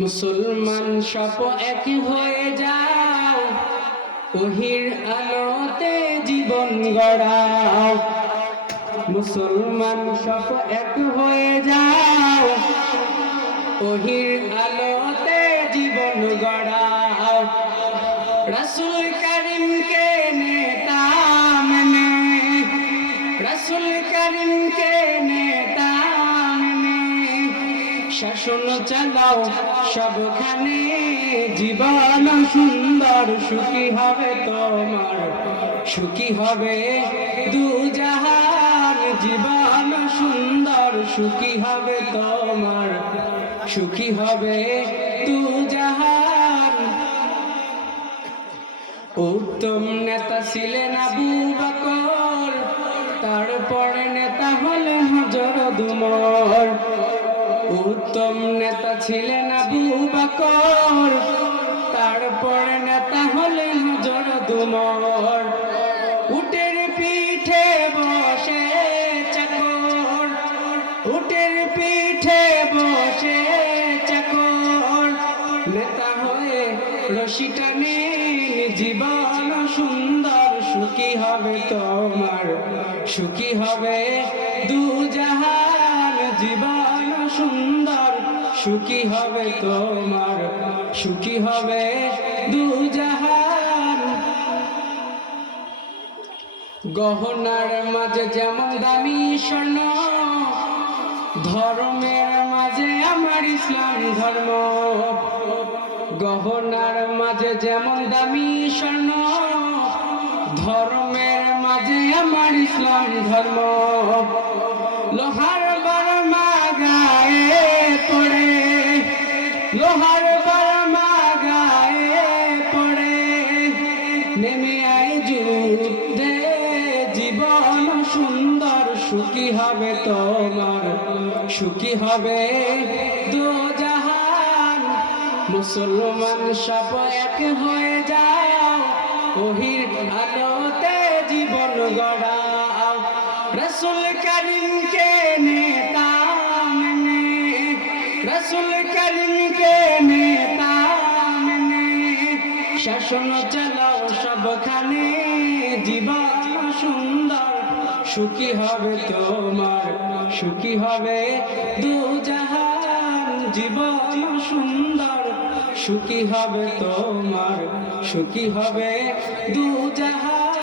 মুসলমান সপ এক হয়ে যাও ওহির আলোতে জীবন গড়াও। মুসলমান সপ এক হয়ে যাও ওহির আলোতে জীবন গড়াও। রসুল শাসন চালাও, সবখানে জীবন সুন্দর, সুখী হবে তোমার, সুখী হবে দু জাহান, জীবন সুন্দর, সুখী হবে তোমার, সুখী হবে দু জাহান। উত্তম নেতা ছিলেন আবু বকর, তারপরে নেতা হলেন হজরত উমর। উত্তম নেতা ছিলেন আবু বকর। তারপরে নেতা হলেন হজরত উমর উটের পিঠে বসে চাকর। উটের পিঠে বসে চাকর। নেতা হয়ে রশি টানে, জীবন সুন্দর, সুখী হবে তোমার। সুখী হবে দু সুখী হবে তোমার, সুখী হবে দু জাহান গহনার মাঝে যেমন দামি স্বর্ণ, ধর্মের মাঝে আমার ইসলাম ধর্ম। গহনার মাঝে যেমন দামি স্বর্ণ, ধর্মের মাঝে আমার ইসলাম ধর্ম। লোহার লোহার বর্মা গায়ে পড়ে নেমে আয় যুদ্ধে জীবন সুন্দর সুখী হবে তোমার, সুখী হবে দু জাহান। মুসলমান সব এক হয়ে যাও, ওহির আলোতে জীবন গড়াও। রসুল করিমকে নেতা শাসন চালাও, সবখানে জীবন সুন্দর। সুখী হবে তোমার, সুখী হবে দু জাহান জীবন সুন্দর। সুখী হবে তোমার, সুখী হবে দু জাহান।